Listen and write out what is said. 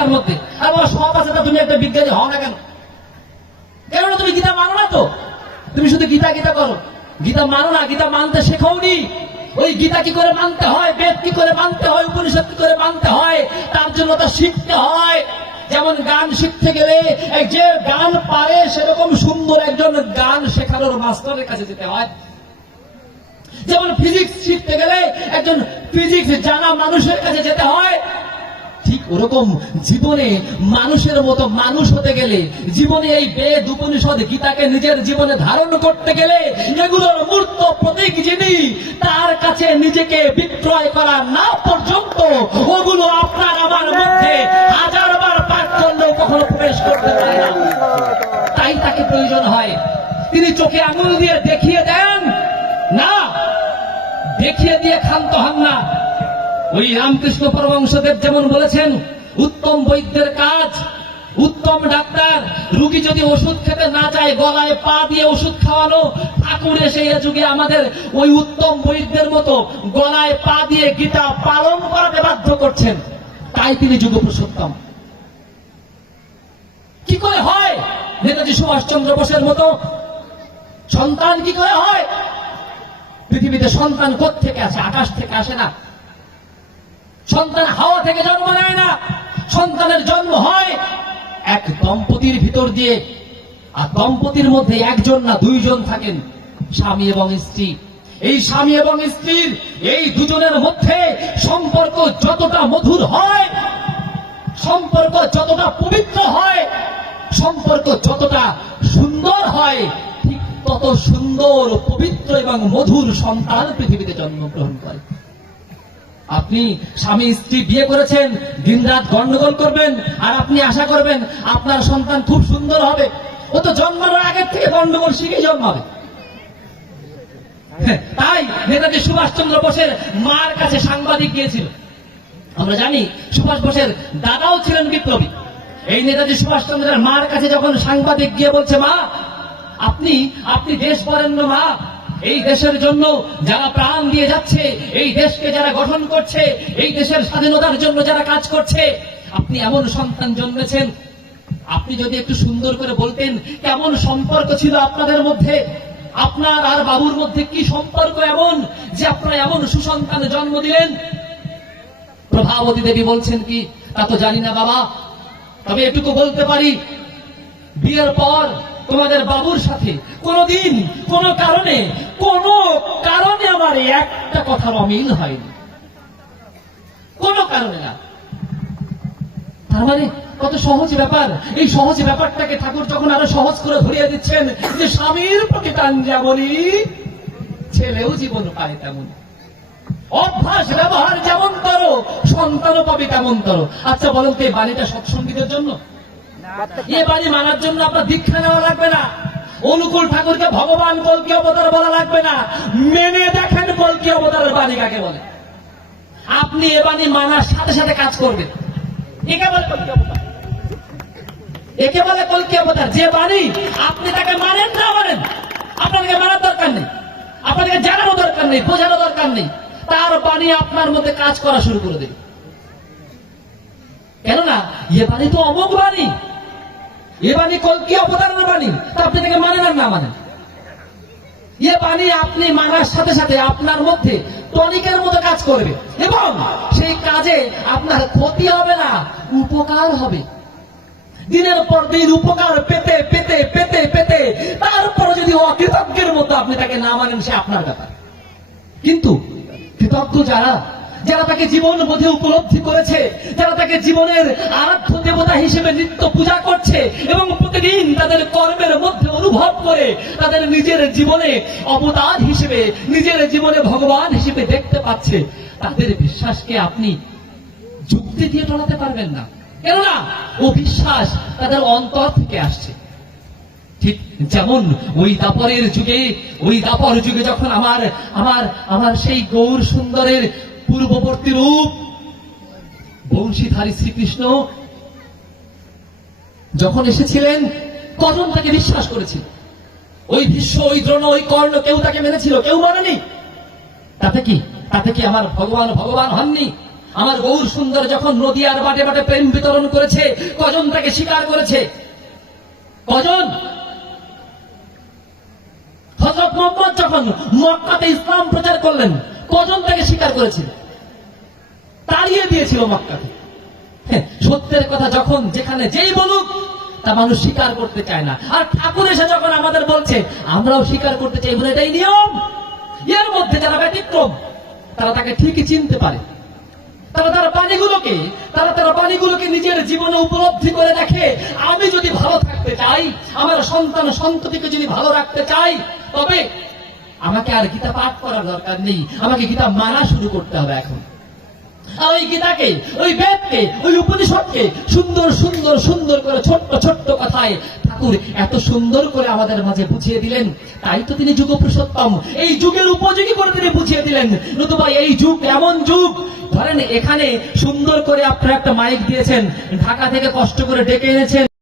গীতার মধ্যে। আর বাবা সব আছে, তা তুমি একটা বিজ্ঞানী হও না কেন? কেননা তুমি গীতা মানো না তো, তুমি শুধু গীতা গীতা করো, গীতা মানো না, গীতা মানতে শেখাওনি। ওই গীতা কি করে মানতে হয়, বেদ কি করে মানতে হয়, উপনিষদ কি করে মানতে হয়, তার জন্য তা শিখতে হয়। যেমন গান শিখতে গেলে যে গান পারে সেরকম সুন্দর একজন গান শেখানোর মাস্টারের কাছে যেতে হয়। যেমন ফিজিক্স শিখতে গেলে একজন ফিজিক্স জানা মানুষের কাছে যেতে হয়। ঠিক ওরকম জীবনে মানুষের মতো মানুষ হতে গেলে, জীবনে এই বেদ উপনিষদ গীতাকে নিজের জীবনে ধারণ করতে গেলে, এগুলোর মূর্ত প্রতীক যিনি, তার কাছে নিজেকে বিক্রয় করা না পর্যন্ত ওগুলো আপনার আমার মধ্যে হাজারবার পাঠ করলেও কখনো প্রবেশ করতে পারে না। তাই তাকে প্রয়োজন হয় তিনি চোখে আঙুল দিয়ে দেখিয়ে দেন না, দেখিয়ে দিয়ে ক্ষান্ত হন না। ওই রামকৃষ্ণ পরমহংসদেব যেমন বলেছেন, উত্তম বৈদ্যের কাজ উত্তম ডাক্তার। রোগী যদি ওষুধ খেতে না চায়, গলায় পা দিয়ে ওষুধ খাওয়ানো। ঠাকুর এসে এ যুগে আমাদের ওই উত্তম বৈদ্যের মতো গলায় পা দিয়ে গীতা পালন করাতে বাধ্য করছেন। তাই তিনি যুগপুরুষোত্তম। কি করে হয় নেতাজি সুভাষচন্দ্র বোসের মতো সন্তান? কি করে হয়? পৃথিবীতে সন্তান কোত্থেকে আসে? আকাশ থেকে আসে না। সন্তান হাওয়া থেকে জন্ম নেয় না। সন্তানের জন্ম হয় এক দম্পতির ভিতর দিয়ে। আর দম্পতির মধ্যে একজন না দুইজন থাকেন, স্বামী এবং স্ত্রী। এই স্বামী এবং স্ত্রীর এই দুজনের মধ্যে সম্পর্ক যতটা মধুর হয়, সম্পর্ক যতটা পবিত্র হয়, সম্পর্ক যতটা সুন্দর হয়, ঠিক তত সুন্দর, পবিত্র এবং মধুর সন্তান পৃথিবীতে জন্মগ্রহণ করে। আপনি স্বামী স্ত্রী বিয়ে করেছেন, দিনরাত গন্ডগোল করবেন, আর আপনি আশা করবেন আপনার সন্তান খুব সুন্দর হবে। ও তো জন্মানোর আগের থেকে গন্ডগোল শিখে জন্মাবে। তাই নেতাজি সুভাষচন্দ্র বোসের মার কাছে সাংবাদিক গিয়েছিল। আমরা জানি সুভাষ বোসের দাদাও ছিলেন বিপ্লবী। এই নেতাজি সুভাষচন্দ্রের মার কাছে যখন সাংবাদিক গিয়ে বলছে, মা আপনি আপনি দেশ বরেণ্য মা, এই দেশের জন্য যারা প্রাণ দিয়ে যাচ্ছে, এই দেশকে যারা গঠন করছে, এই দেশের স্বাধীনতার জন্য যারা কাজ করছে, আপনি এমন সন্তান জন্মেছেন। আপনি যদি একটু সুন্দর করে বলতেন কেমন সম্পর্ক ছিল আপনাদের মধ্যে, আপনার আর বাবুর মধ্যে কি সম্পর্ক এমন যে আপনারা এমন সুসন্তান জন্ম দিলেন। প্রভাবতী দেবী বলছেন কি, তা তো জানি না বাবা, তবে এটুকু বলতে পারি, বিয়ের পর তোমাদের বাবুর সাথে কোনদিন কোনো কারণে আমার একটা কথার অমিল হয়নি, কোনো কারণে না। তার মানে কত সহজ ব্যাপার। এই সহজ ব্যাপারটাকে ঠাকুর যখন আরো সহজ করে ধরিয়ে দিচ্ছেন যে স্বামীর প্রতি টান যেমনই, ছেলেও জীবন পায় তেমনই। অভ্যাস ব্যবহার যেমন করো, সন্তানও পাবে তেমন করো। আচ্ছা বলুন তো, এই বাণীটা সৎসঙ্গীতের জন্য? এ বাণী মানার জন্য আপনার দীক্ষা নেওয়া লাগবে না। অনুকূল ঠাকুরকে ভগবান কল্কি অবতার বলা লাগবে না। মেনে দেখেন কল্কি অবতারের বাণী কাকে বলে। আপনি এ বাণী মানার সাথে সাথে কাজ করবেন। একে বলে কল্কি অবতার, একে বলে কল্কি অবতার। যে বাণী আপনি তাকে মানেন না মানেন, আপনাকে মানার দরকার নেই, আপনাকে জানানো দরকার নেই, বোঝানো দরকার নেই, তার বাণী আপনার মধ্যে কাজ করা শুরু করে দেবে। কেননা এ বাণী তো অমোঘ বাণী, এ বাণী কল্কি অবতারের বাণী। তা আপনি তাকে মানেন আর না মানেন, এ বাণী আপনি মানার সাথে সাথে আপনার মধ্যে টনিকের মতো কাজ করবে, এবং সেই কাজে আপনার ক্ষতি হবে না, উপকার হবে। দিনের পর দিন উপকার পেতে পেতে পেতে পেতে তারপরে যদি অকৃতজ্ঞের মতো আপনি তাকে না মানেন, সে আপনার ব্যাপার। কিন্তু কৃতজ্ঞ যারা, যারা তাকে জীবন বোধে উপলব্ধি করেছে, যারা তাকে জীবনের আরাধ্য দেবতা হিসেবে নিত্য পূজা করছে এবং প্রতিদিন তাদের কর্মের মধ্যে অনুভব করে তাদের নিজের জীবনে অবতার হিসেবে, নিজের জীবনে ভগবান হিসেবে দেখতে পাচ্ছে, তাদের বিশ্বাসকে আপনি যুক্তি দিয়ে টলাতে পারবেন না। কেননা ও বিশ্বাস তাদের অন্তর থেকে আসছে। ঠিক যেমন ওই দাপরের যুগে, ওই দাপর যুগে যখন আমার আমার আমার সেই গৌর সুন্দরের পূর্ববর্তী রূপ বংশীধারী শ্রীকৃষ্ণ যখন এসেছিলেন, কজন তাকে বিশ্বাস করেছিল? ওই ভীষ্ম, ওই দ্রোণ, ওই কর্ণ, কেউ তাকে মেনেছিল? কেউ মানেনি। তাতে কি আমার ভগবান ভগবান হননি? আমার গৌর সুন্দর যখন নদীয়ার বাটে বাটে প্রেম বিতরণ করেছে, কজন তাকে স্বীকার করেছে? কজন? হযরত মুহাম্মদ যখন মক্কাতে ইসলাম প্রচার করলেন, কজন তাকে স্বীকার করেছিল? তাড়িয়ে দিয়েছিল মক্কাতে। সত্যের কথা যখন যেখানে যেই বলুক, তা মানুষ স্বীকার করতে চায় না। আর ঠাকুর এসে যখন আমাদের বলছে, আমরাও স্বীকার করতে চাই, বলে এটাই নিয়ম। এর মধ্যে যারা ব্যতিক্রম, তারা তাকে ঠিকই চিনতে পারে। তারা বাণীগুলোকে নিজের জীবনে উপলব্ধি করে দেখে, আমি যদি ভালো থাকতে চাই, আমার সন্তান সন্ততিকে যদি ভালো রাখতে চাই, তবে আমাকে আর গীতা পাঠ করার দরকার নেই, আমাকে গীতা মানা শুরু করতে হবে এখন। আর ওই গীতাকে, ওই বেদকে, ওই উপনিষদকে সুন্দর সুন্দর সুন্দর করে ছোট্ট ছোট্ট কথায় ঠাকুর এত সুন্দর করে আমাদের মাঝে বুঝিয়ে দিলেন। তাই তো তিনি যুগ পুরুষোত্তম, এই যুগের উপযোগী করে তিনি বুঝিয়ে দিলেন। নতুবা এই যুগ এমন যুগ, ধরেন এখানে সুন্দর করে আপনারা একটা মাইক দিয়েছেন, ঢাকা থেকে কষ্ট করে ডেকে এনেছেন।